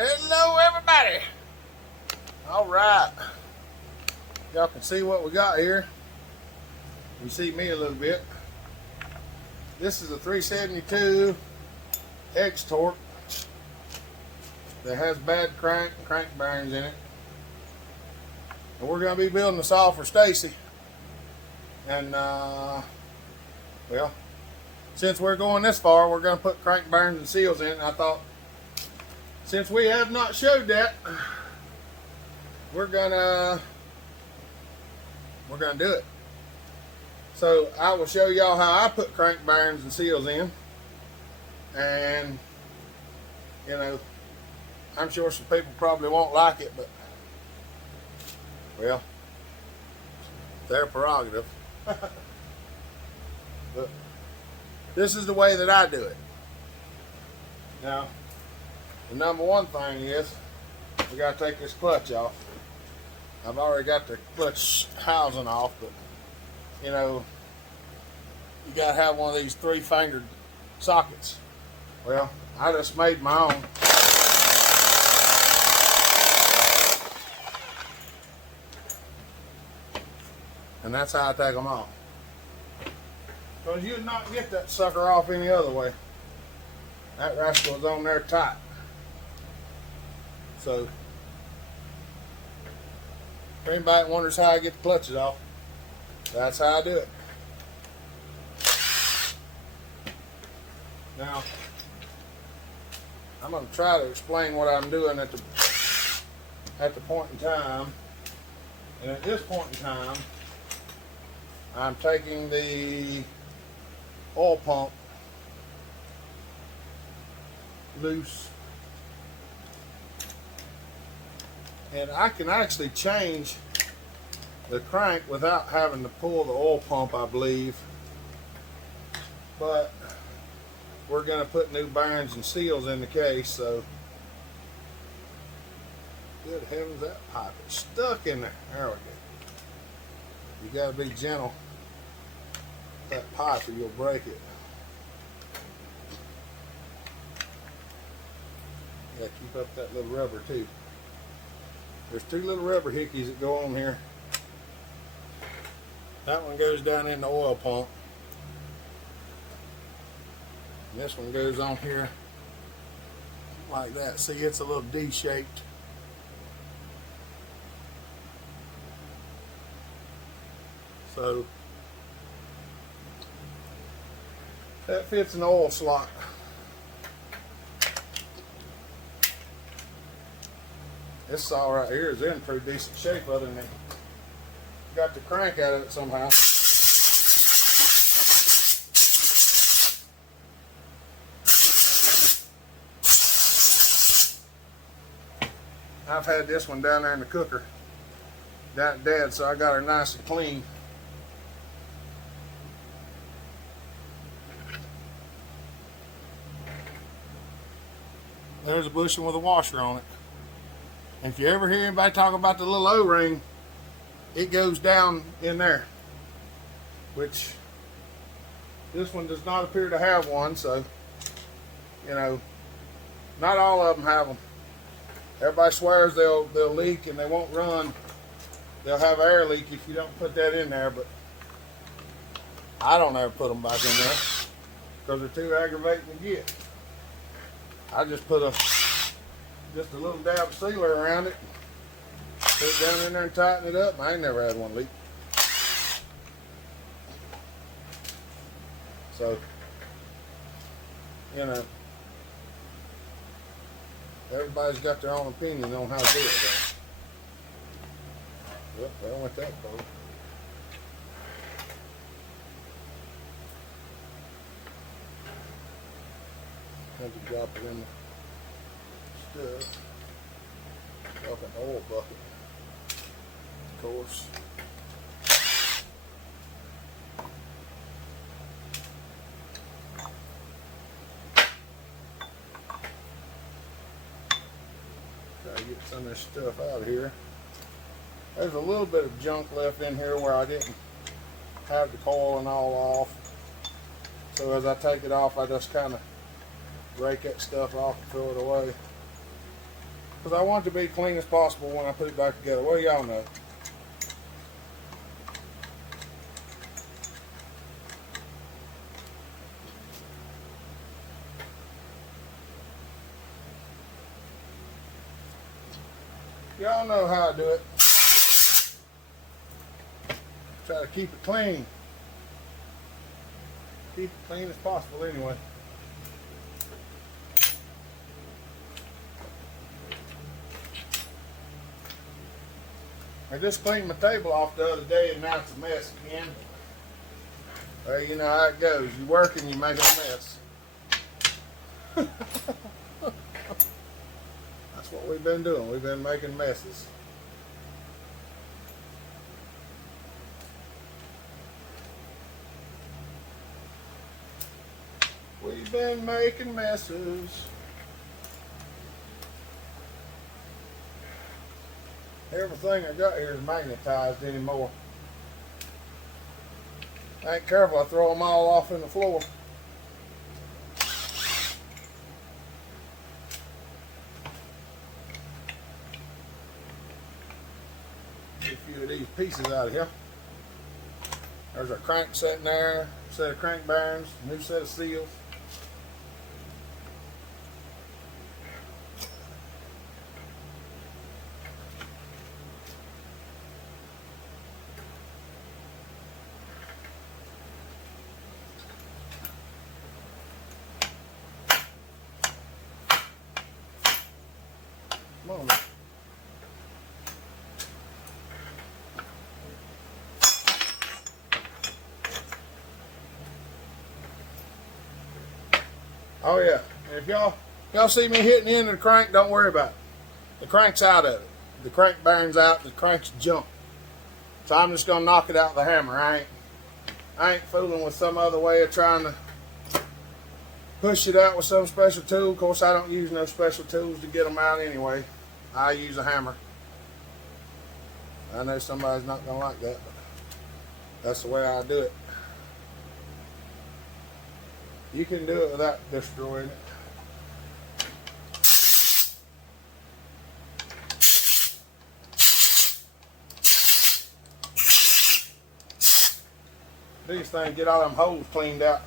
Hello everybody. Alright. Y'all can see what we got here. You see me a little bit. This is a 372 X torque that has bad crank bearings in it. And we're going to be building this all for Stacy. And well, since we're going this far, we're going to put crank bearings and seals in it. And I thought, since we have not showed that, we're gonna do it. So I will show y'all how I put crank bearings and seals in, and you know, I'm sure some people probably won't like it, but well, their prerogative. But this is the way that I do it. Now, the number one thing is we got to take this clutch off. I've already got the clutch housing off, but you know, you got to have one of these 3-fingered sockets. Well, I just made my own. And that's how I take them off. Because you'd not get that sucker off any other way. That rascal is on there tight. So, if anybody wonders how I get the clutches off, that's how I do it. Now, I'm going to try to explain what I'm doing at the point in time. And at this point in time, I'm taking the oil pump loose. And I can actually change the crank without having to pull the oil pump, I believe. But we're going to put new bearings and seals in the case, so good heavens, that pipe is stuck in there. There we go. You got to be gentle with that pipe or you'll break it. Yeah, keep up that little rubber too. There's 2 little rubber hickeys that go on here. That one goes down in the oil pump. And this one goes on here like that. See, it's a little D-shaped. So that fits an oil slot. This saw right here is in pretty decent shape, other than got the crank out of it somehow. I've had this one down there in the cooker, down dead, so I got her nice and clean. There's a bushing with a washer on it. And if you ever hear anybody talk about the little O-ring, it goes down in there, which this one does not appear to have one, so you know, not all of them have them. Everybody swears they'll leak and they won't run. They'll have air leak if you don't put that in there, but I don't ever put them back in there because they're too aggravating to get. I just put just a little dab of sealer around it, put it down in there and tighten it up, and I ain't never had one leak. So, you know, everybody's got their own opinion on how to do it. Yep, well, went that far. Had to drop it in the stuff. Drop an oil bucket, of course. Try to get some of this stuff out of here. There's a little bit of junk left in here where I didn't have the coil and all off. So as I take it off, I just kind of rake that stuff off and throw it away. because I want it to be clean as possible when I put it back together. Well, y'all know. Y'all know how I do it. Try to keep it clean. Keep it clean as possible anyway. I just cleaned my table off the other day and now it's a mess again. Well, you know how it goes. You work and you make a mess. That's what we've been doing. We've been making messes. We've been making messes. Everything I got here is magnetized anymore. I ain't careful, I throw them all off in the floor. Get a few of these pieces out of here. There's our crank sitting there, set of crank bearings, new set of seals. Come on. Oh yeah, and if y'all see me hitting the end of the crank, don't worry about it. The crank's out of it. The crank bearing's out, the crank's junk. So I'm just gonna knock it out with the hammer. I ain't fooling with some other way of trying to push it out with some special tool. Of course, I don't use no special tools to get them out anyway. I use a hammer. I know somebody's not gonna like that, but that's the way I do it. You can do it without destroying it. These things get all them holes cleaned out.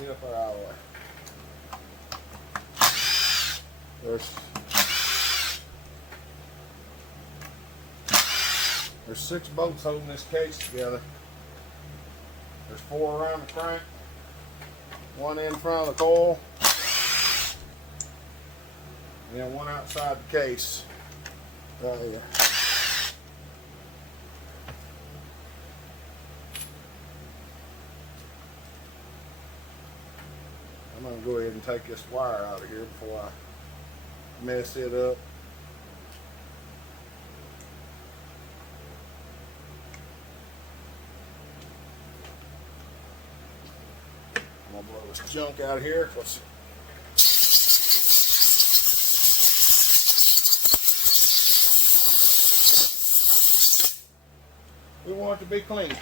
Get up there out of the way. There's 6 bolts holding this case together. There's 4 around the crank, 1 in front of the coil, and then 1 outside the case right here. I'm going to go ahead and take this wire out of here before I mess it up. I'm going to blow this junk out of here because we want it to be clean.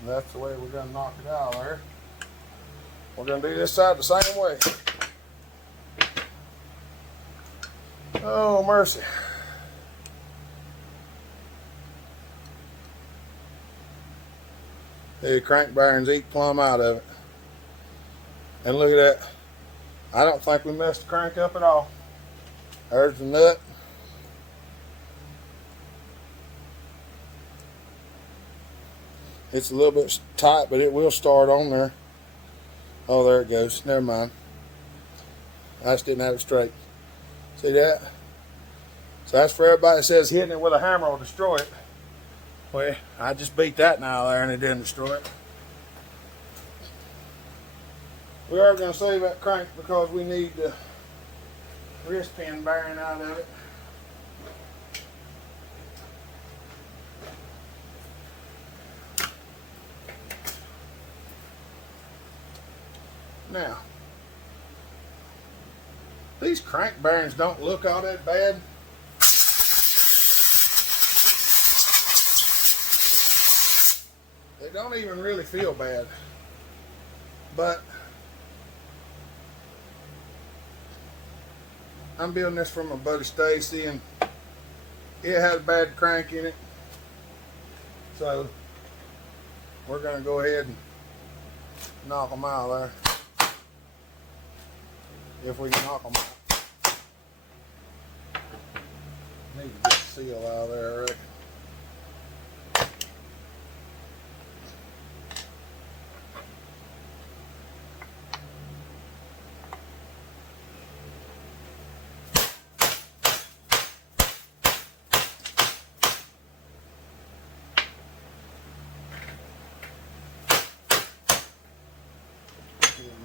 And that's the way we're going to knock it out there. We're going to do this side the same way. Oh, mercy. The crank bearings eat plumb out of it. And look at that. I don't think we messed the crank up at all. There's the nut. It's a little bit tight, but it will start on there. Oh, there it goes. Never mind. I just didn't have it straight. See that? So that's for everybody that says hitting it with a hammer will destroy it. Well, I just beat that now there and it didn't destroy it. We are going to save that crank because we need the wrist pin bearing out of it. Now, these crank bearings don't look all that bad. They don't even really feel bad. But I'm building this for my buddy Stacy, and it had a bad crank in it. So we're going to go ahead and knock them out of there. If we can knock them out. Need to get the seal out of there, I reckon.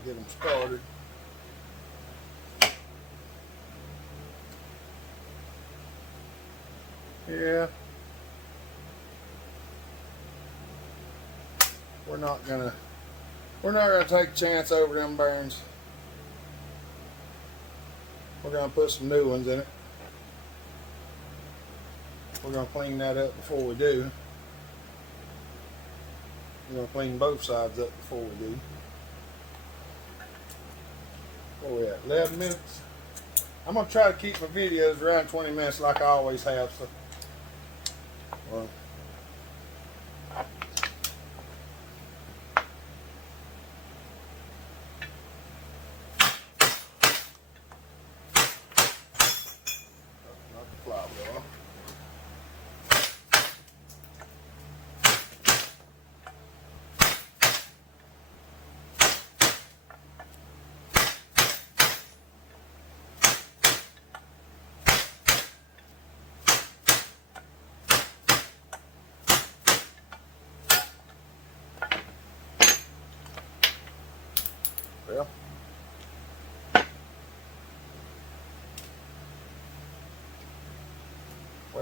Get them started. Yeah, we're not gonna take a chance over them bearings. We're gonna put some new ones in it. We're gonna clean that up before we do. We're gonna clean both sides up before we do. Where we at? 11 minutes. I'm gonna try to keep my videos around 20 minutes like I always have. So, well, not the flywheel.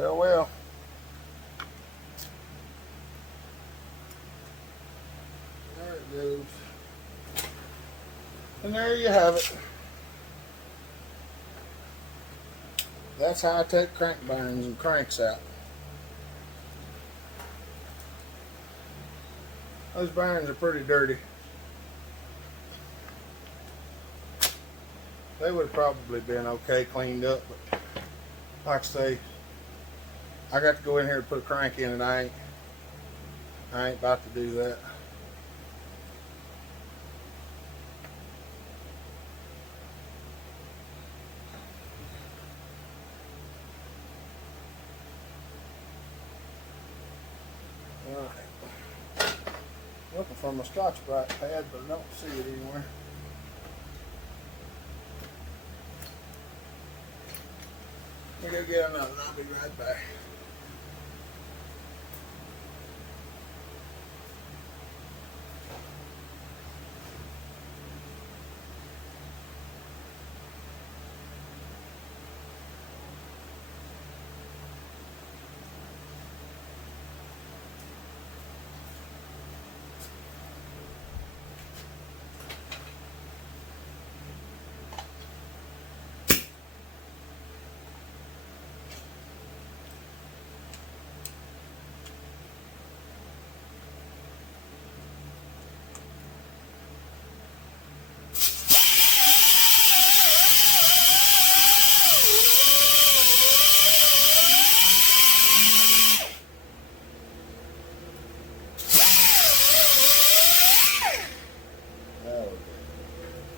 Well. There it goes. And there you have it. That's how I take crank bearings and cranks out. Those bearings are pretty dirty. They would have probably been okay cleaned up, but like I say, I got to go in here to put a crank in, and I ain't about to do that. All right. Looking for my Scotch-Brite pad, but I don't see it anywhere. Let me go get another, and I'll be right back.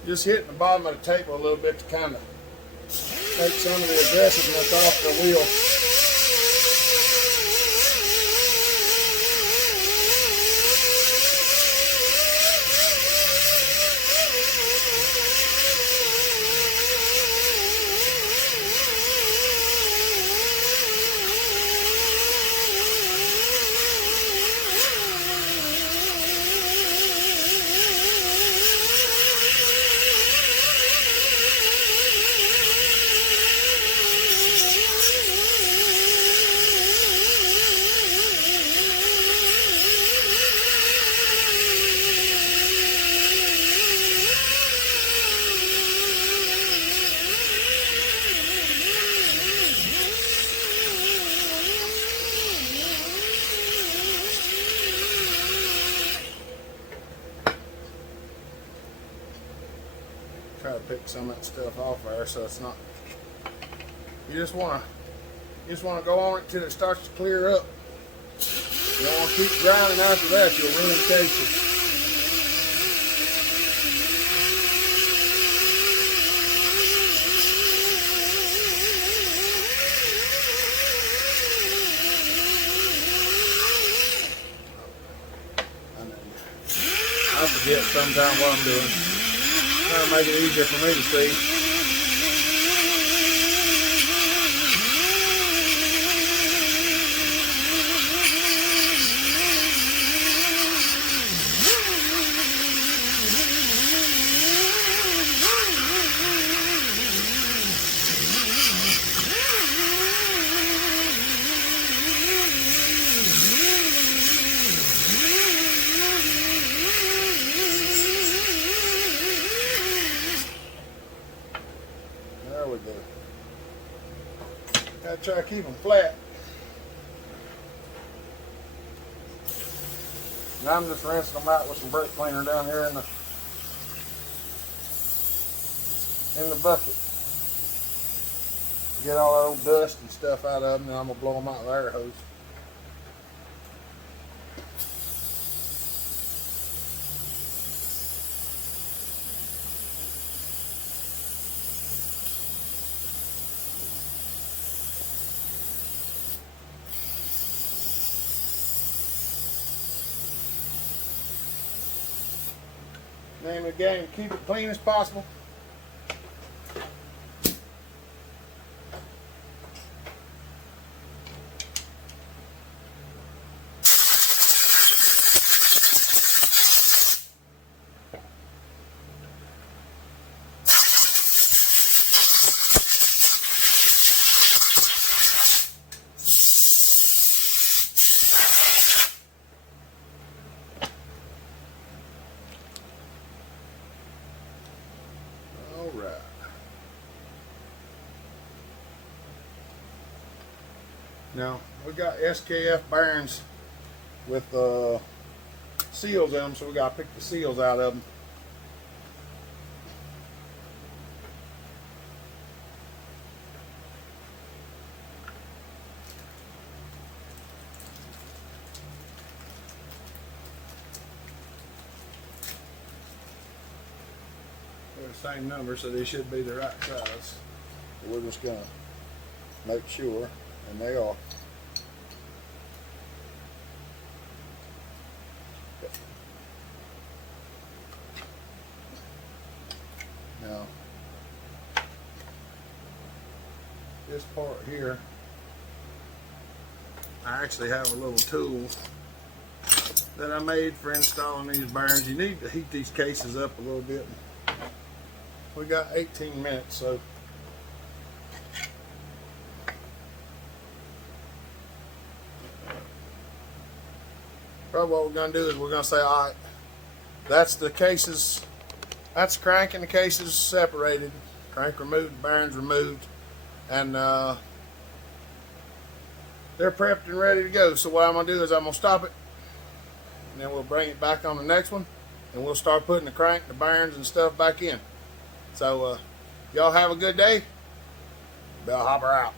Just hitting the bottom of the table a little bit to kind of take some of the aggressiveness off the wheel. pick some of that stuff off there, so it's not. You just want to go on it till it starts to clear up. You don't want to keep grinding after that, you'll ruin the cases. I forget sometimes what I'm doing. Trying to make it easier for me to see. There we go. Gotta try to keep them flat. And I'm just rinsing them out with some brake cleaner down here in the bucket. Get all that old dust and stuff out of them, and I'm gonna blow them out with the air hose. Name of the game, keep it clean as possible. Alright. Now, we got SKF bearings with seals in them, so we got to pick the seals out of them. They're the same number, so they should be the right size. So we're just going to make sure, and they are. Now, this part here, I actually have a little tool that I made for installing these bearings. You need to heat these cases up a little bit. We got 18 minutes, so probably what we're going to do is we're going to say, all right, that's the cases, that's the crank and the cases separated, crank removed, bearings removed, and they're prepped and ready to go. So what I'm going to do is I'm going to stop it, and then we'll bring it back on the next one, and we'll start putting the crank, the bearings, and stuff back in. So, y'all have a good day. Bellhopper out.